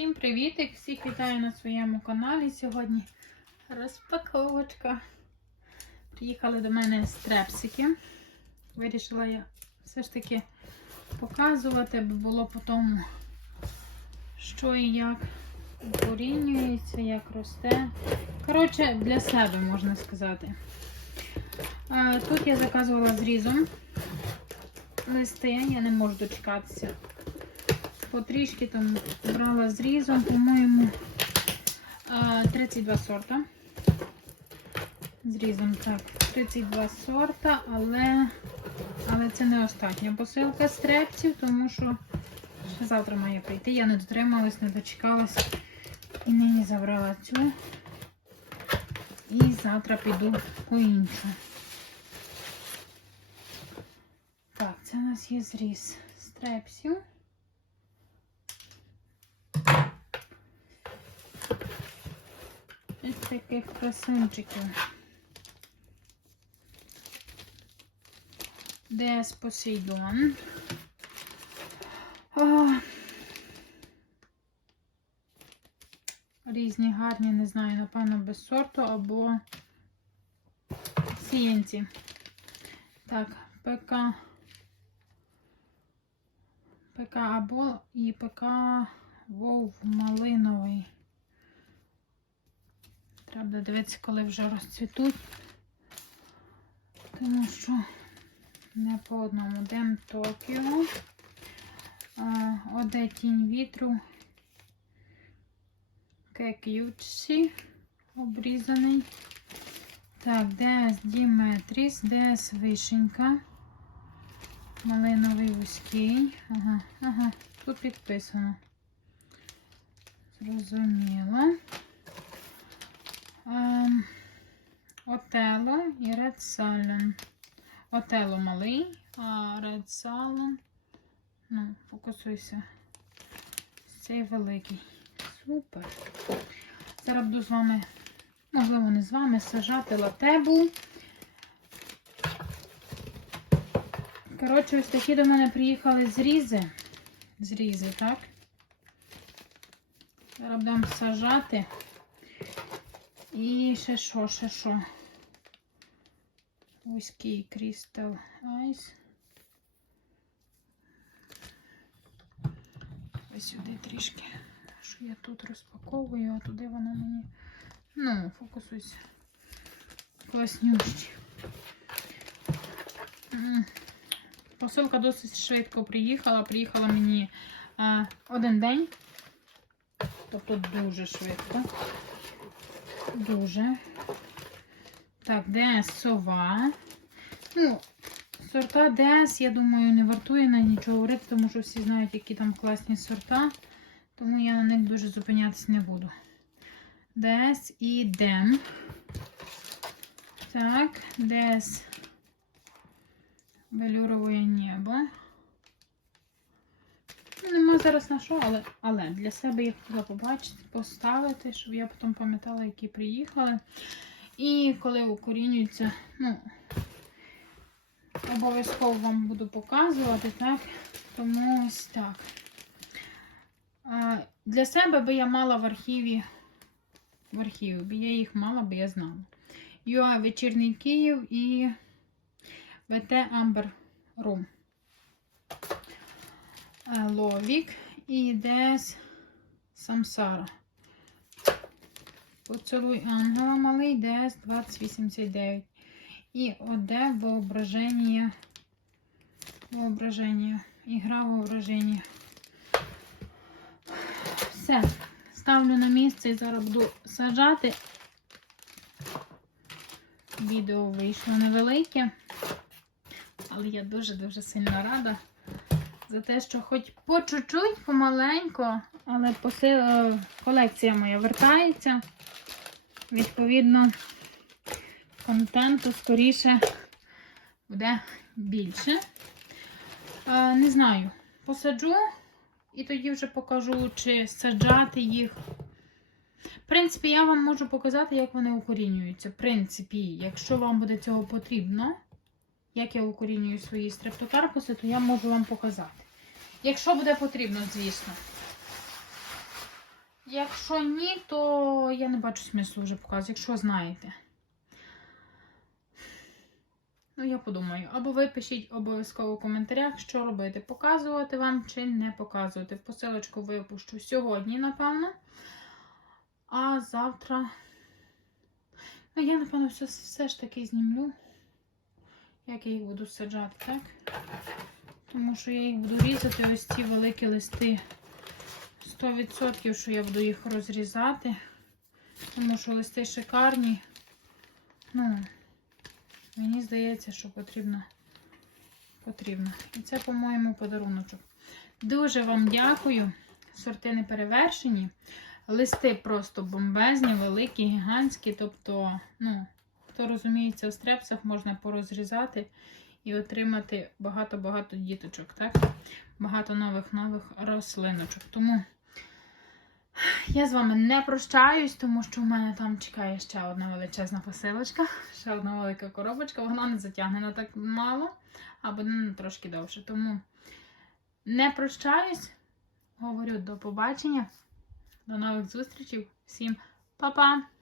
Всім привітик! Всіх вітаю на своєму каналі. Сьогодні розпаковочка. Приїхали до мене стрепсики. Вирішила я все ж таки показувати, аби було по тому, що і як укорінюється, як росте. Коротше, для себе можна сказати. Тут я заказувала зрізом листи, я не можу дочекатися потрішки там брала зрізом, по-моєму, 32 сорта. Зрізом, так, 32 сорта, але, але це не остання посилка стрепців, тому що ще завтра має прийти. Я не дотрималась, не дочекалась і нині забрала цю. І завтра піду по іншу. Так, це у нас є зріз стрепсів. Ось таких красунчиків. Дес Посейдон. Різні гарні, не знаю, напевно, без сорту або сіянці. Так, ПК. ПК або і ПК Вов малиновий. Треба дивитися, коли вже розцвітуть. Тому що не по одному. Дем Токіо. Оде тінь вітру. Кек'ючсі обрізаний. Так, ДС Діметріс, ДС Вишенька. Малиновий вузький. Ага, ага, тут підписано. Зрозуміло. Ем, Отело і Red Salon. Отело малий, а Red Salon. Ну, фокусуйся. Цей великий. Супер. Зараз буду з вами, можливо, не з вами, сажати латебу. Коротше, ось такі до мене приїхали зрізи. Зрізи, так? Зараз будемо сажати. І ще що, ще що? Вузький Crystal Ice. Ось сюди трішки. Що я тут розпаковую, а туди вона мені. Ну, фокусуйся. Класнющі. Посилка досить швидко приїхала. Приїхала мені а, один день. Тобто дуже швидко. Дуже. Так, ДС сова. Ну, сорта ДС, я думаю, не вартує на нічого говорити, тому що всі знають, які там класні сорта. Тому я на них дуже зупинятись не буду. ДС і Дем. Так, ДС велюрове небо. Зараз на що, але, але для себе я хотіла побачити, поставити, щоб я потім пам'ятала, які приїхали. І коли укорінюються, ну, обов'язково вам буду показувати, так? Тому ось так. А, Для себе би я мала в архіві, в архіві, бо я їх мала, бо я знала. ЮА Вечірній Київ і ВТ Амбер Рум. Ловік і ДС Самсара. Поцілуй ангела малий ДС 2089. І ОД воображення. Воображення. Ігра воображення. Все. Ставлю на місце і зараз буду саджати. Відео вийшло невелике, але я дуже-дуже сильно рада за те, що хоч по чуть-чуть, помаленько, але поси... е, колекція моя вертається. Відповідно, контенту скоріше буде більше. Е, Не знаю, посаджу і тоді вже покажу, чи саджати їх. В принципі, я вам можу показати, як вони укорінюються. В принципі, якщо вам буде цього потрібно, як я укорінюю свої стрептокарпуси, то я можу вам показати. Якщо буде потрібно, звісно. Якщо ні, то я не бачу смислу вже показувати, якщо знаєте. Ну, я подумаю. Або ви пишіть обов'язково в коментарях, що робити, показувати вам чи не показувати. Посилочку випущу сьогодні, напевно. А завтра. Ну, я, напевно, все, все ж таки знімлю, як я їх буду саджати, так? Тому що я їх буду різати ось ці великі листи. 100% що я буду їх розрізати. Тому що листи шикарні. Ну, мені здається, що потрібно. Потрібно. І це, по-моєму, подаруночок. Дуже вам дякую. Сорти не перевершені. Листи просто бомбезні, великі, гігантські. Тобто, ну, хто розуміється у стрепсах, можна порозрізати і отримати багато-багато діточок, так? Багато нових-нових рослиночок. Тому я з вами не прощаюсь, тому що в мене там чекає ще одна величезна посилочка, ще одна велика коробочка. Вона не затягне на так мало, а буде трошки довше. Тому не прощаюсь. Говорю до побачення, до нових зустрічей. Всім па-па!